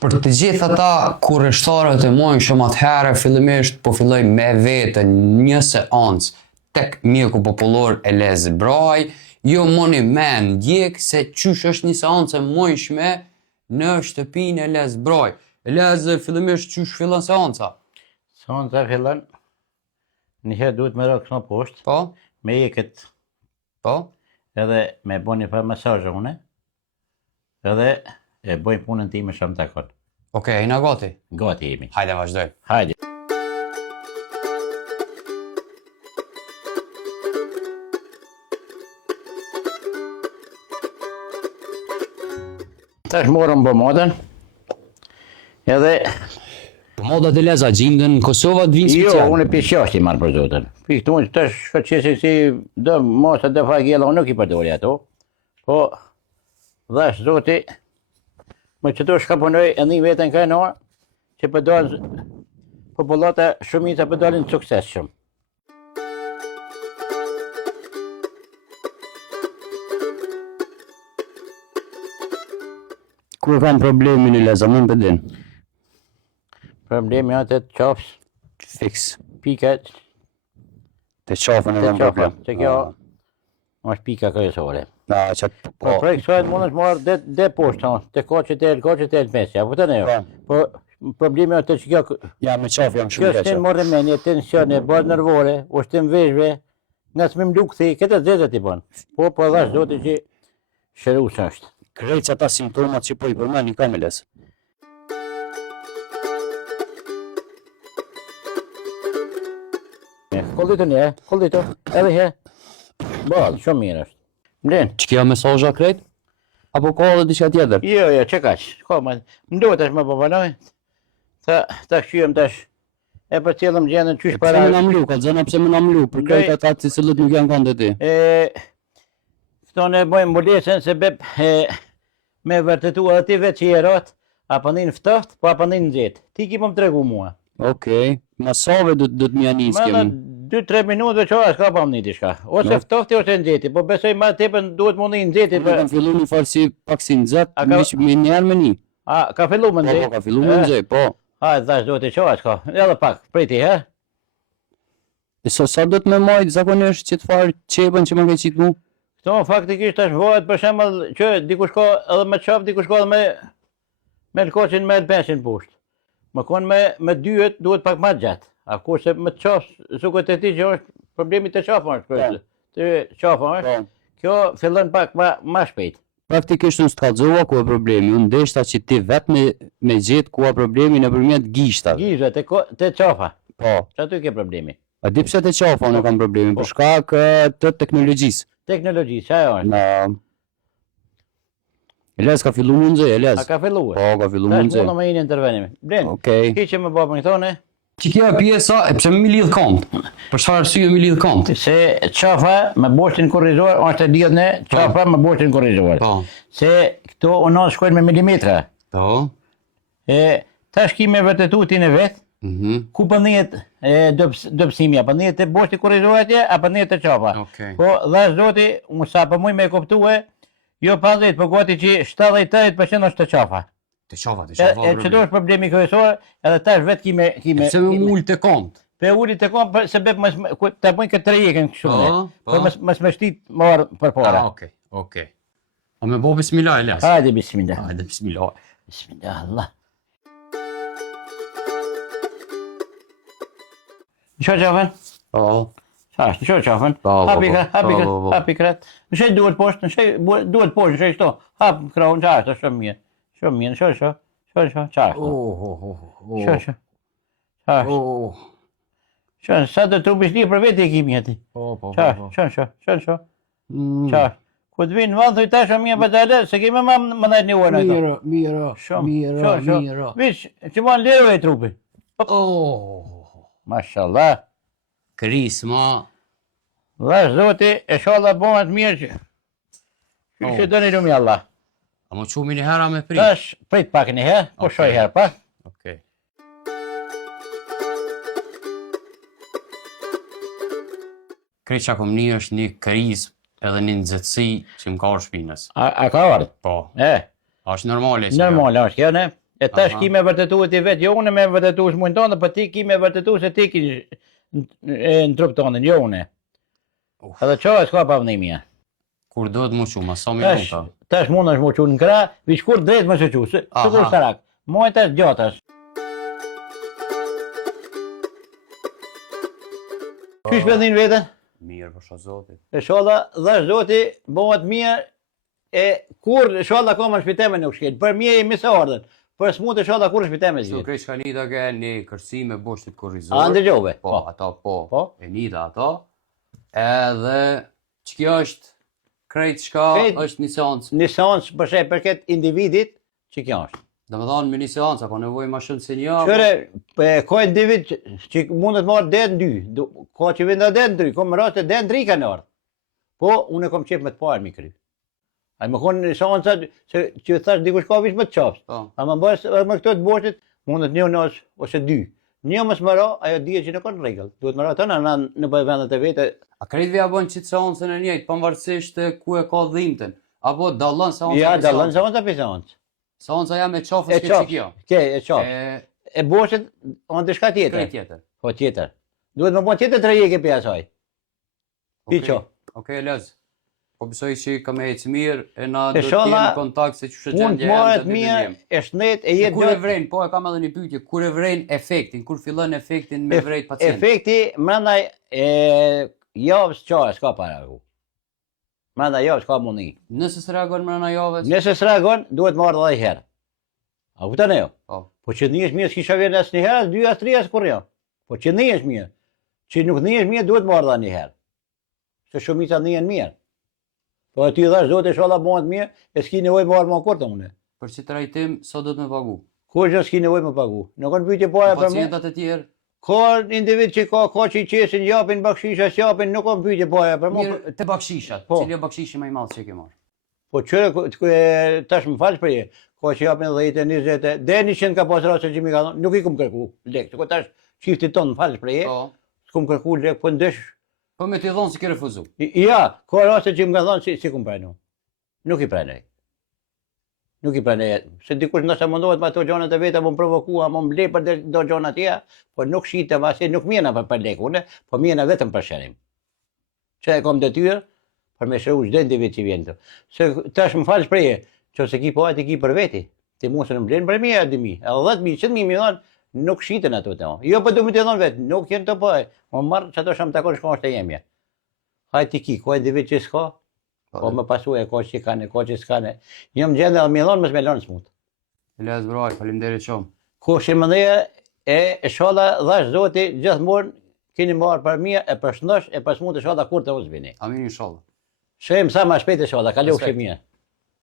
Për të gjithë ata kurreshtarët e mojshëm atëherë fillimisht po filloj me veten një seancë tek mjeku popullor Elez Braj, jo moni men ndjek se qysh është një seancë e mojshme në shtëpinë e Elez Braj. Elez, fillimisht qysh fillon seanca? Seanca fillon, njëherë duhet me rëkë në poshtë, Po? me jeket, Po? edhe me bo një për masazh une, edhe e bojnë punën ti me shumë të akot. Okej, na gati? Gati jemi. Hajde vazhdoj. Hajde. Tash morëm pomodën, edhe... Pomodat e Leza gjindën në Kosova të vinë Jo, special? unë e pishashti marë për zotën. Piktu unë tash ka qesi si do mosat dhe fagela, unë nuk i përdori ato, po dhash zoti, me qëto shkapunoj e një vetën ka në, që përdojnë populata shumica përdojnë në sukses shumë. Kur kam problemin e Leza, më në përdin? Problemi atë të qafës, Fix. pikat, Të qafën e të kam qafa, problem. që kjo është pika kryesore. Na, qatë Po prej kësaj mund është marrë dhe poshtë, të koqët e mesja, po të ne jo. Po problemi atë që kjo... Ja, me qafë jam Kjo shumë është keqe. të morrëmendje, tensione, bazë nervore, ushtim veshve, nga s'me mlu këthi, këtë zezët i banë. Po dhash zoti që shërus është. Krejt që ata simptomat që po i përmen i kam e lesë. Kollito një, kollito, edhe he. Balë, shumë mirë është. Mlen. Që kjo mesazha krejt? Apo ka edhe diçka tjetër? Jo, që kaq, ka ma, më duhet tash më përbanoj. Ta shqyëm tash, e për cjellëm gjendën qysh Pse para... më na mlu, kalzona pse më na mlu, për krejt ata të cilët nuk janë kanë ti. Këto ne bojmë mbulesën se bep me vërtetua ati vetë që i erat, apo ndin ftoft, po apo ndin nxehtë. Ti ki po më tregu mua. Okej, masave do të më janis Mana kemi. 2-3 minutë që s'ka pa më një diçka. Ose ftofti ose nxehti, po besoj ma tepër duhet më ndin nxehti. Ne kam filluar një farë si pak si nxehtë, A ka- me një herë me një. A, ka fillu më Po, nxehtë? ka filluar me nxehtë, po. Ha, thash duhet të qoha s'ka. Edhe pak, priti, he? E sa do të më majt zakonisht që të farë qepën që më ke qitë mu? Këto faktikisht tash vohet për shembull që dikush ka edhe me qaf, dikush ka edhe me lkoqin me lpeshin poshtë. Më konë me dyet duhet pak ma gjatë. A kurse me qaf, suket e ti që është problemi të qafa është kërështë. Të qafa është. Kjo fillon pak ma shpejt. Praktikisht unë s'kallzova ku e problemi, unë deshta që ti vetë me gjetë ku e problemi nëpërmjet gishtave. Gjizve, të qafa. Po. Që aty ke problemi. A di pse të qafa unë kam problemin, për shkak të teknologjisë. Teknologji, që ajo është? Na... Elez ka fillu më nxej, Elez. A ka filluar? Po, ka fillu më Tash nxej. mundë me një intervenimi. Blen, Okej. ki që më bapë në këtone? Që kjo e pjesa, e pse mi lidh kont? Për çfarë arsye mi lidh kont? Se qafa me boshtin korrizor është e lidhne, qafa me boshtin korrizor. Po. Se këto unon shkojnë me milimetra. Po. Tash ki me vërtetu ti në vetë, Mhm. ku përnjet dopsimja, përnjet të boshti korrizor atje, a përnjet të qafa. Okej. Po dhash zoti, unë sa për muj me kuptue, jo 50, po gati që 70-80% është të qafa. Të qafa, të E qafa. që do është problemi kryesor, edhe tash vetë kime... Pse më mul të kont? Pe uli të kom, se bep të bojnë këtë trejeken kështu. Po. Po mës me shtit marë për para. Okej, okej. A me bo bismillah, Elias? Hajde, bismillah. Hajde, bismillah. Bismillah, Allah. Në shë qafën? Po. Shash, në shë qafën? Po, Hapi krat. Në shë duhet poshtë, në shë duhet poshtë, në shë shto. Hap kraun, qash, është shumë mirë. Shumë mirë, në shë, qash. Shë. Qash. Shë, sa të trupi shli për veti e kimi ati. Po. Shë. Qash. Ku të vinë vanë, thuj tash o mje për të alë, se kime më najtë një uajnë ato. Mira. Shumë. Vish, që ma në lirë e trupi. Mashallah. Kris, ma. Dhash zoti, e shala bomat mirë që. Që do një lumi Allah. A më qumi një hera me prit? Tash, prit pak një herë, po shoj herë pak. Okej. Krejt që akom një është një kriz edhe një nxehtësi që më ka orë shpinës. A ka ardhë? Po. E, A është normale që? normal është kjo, ne? E tash Aha. ki me vërtetu ti vetë, jo unë me vërtetu shmujnë tonë, po ti ki me vërtetu se ti ki në trup tonë, jo unë. Uf. Edhe qa s'ka pavnimja. Kur do të më qumë, sa mi Tash, ta. tash mund është më qunë në kra, viçkur drejt më se qu, sikur starak. Moj tash gjatas. Qysh vendin vete? Mirë, për zotit. E sholla, dhash zoti, bëhet mirë, e kur sholla ka më shpiteme nuk shket. Për mirë i misë ardhen. Për smut e sholla kur shpiteme Su zgjidhet. krej shkanita ke një kërsime boshtit korrizor. A ndëgjove? Po, ata po. Po. E nita ato. Edhe që kjo është krejt shka Krejt- është një seancë. Një seancë për këtë individit që kjo është. Dhe më thonë me një seancë, ako nevoj ma shumë se një. Qëre, ka individ që mundet marrë det në dy, ka që vinda det në dy, ka më raste det në tri ka në ardhë. Po, unë e kom qep me të parë mi kry. A më konë në seancat që thash dikush ka vish me të qapsë. Po. A më bësh me këto të boshtit, mundet një nësh ose dy. Një mësë më ra, ajo dhije që në konë regull. Duhet më ra të në bëjë vendet e vete. A krejt vja bën qitë seancën e njëjtë, pavarësisht e ku e ka dhimbten. Apo dallon seanca Ja, për dallon seancë. seanca për seancë. Seanca jam e qafës E ke që qapsë, kjo. e qapsë. E boshtit, onë të shka tjetër. Krejt tjetër. Po tjetër. Duhet më bëjë tjetër të rejeke për asaj. Pi qo. Okej, lez. Po besoj që ka me ecë mirë, e na E do të sholla, kemi kontakt se që shë Unë të marët mirë, e shnet, e jetë Kur e gjatë. vren, po e kam edhe një pyetje, kur e vren efektin, kur fillon efektin me vrejt pacientin? Efekti, mrandaj, javës qare, s'ka para ku. Mrandaj javës s'ka mundi. Nëse së reagon mrena javës? Nëse s'reagon, duhet marrë dhe herë. A kupton e jo? Po. Po që njësh mirë s'kisha vjen as një herë, as dy, as tri, as kur jo. Po që njësh mirë. Që nuk njësh mirë, duhet marrë dhe një herë. Se shumica njën mirë. Po e ty dhash zote sholla bëhet mirë, e s'ki nevoj marrë më kurtë une. Për që trajtim, sa do të me pagu? Kur që s'ki nevoj më pagu. Nuk kanë pyetje para për mua. Pacientat e tjerë? Ka individ që ka që i qesin, japin bakshisha, s'japin, nuk kanë pyetje para për mua. Mirë, te bakshishat, Po. cili o bakshishi më i madh që ke marrë? Po qëre, tash më falë për je, ka që japin 10, 20, dhe 100 ka pas rase që mi ka thonë, nuk i kum kërku lek, ko tash qifti ton më falë për je, Po. s'kum kërku lek, po ndesh, Po me t'i dhonë si ke refuzu. ja, ka rase që më ka thonë si kum prajnu, nuk i prajnej. Nuk i prajnej, se dikush nëse mundohet me ato gjonat e veta, më provokua, më ble për do gjonat tja, po nuk shite ma se nuk mjena për lek une, po mjena vetëm për shërim. Që e kom detyrë, për me shëru çdo individ që vjen këtu. Se tash më falë shpreje, që se ki po ati ki për veti, ti mos në mblenë për 1.000 2.000, edhe 10.000, 100.000 mi thonë, nuk shiten ato të onë. Jo për du mi të thonë vetë, nuk jenë të bëjë, më marrë që ato shëmë takon shko është e jemja. Hajtë ti ki, ko individ që s'ka, po më pasu e ko që kanë, ko që s'kane. Njëm gjende dhe mi thonë, mësë me lonë smut. Elias Braj, faleminderit shumë. Ko shimëndeja e sholla dhash zoti gjithmonë keni marrë për mia e për shnosh e për smut e sholla kur të usbini. Amin inshallah. Shem sa ma shpejt e sholla, kalu Respekt. shimia.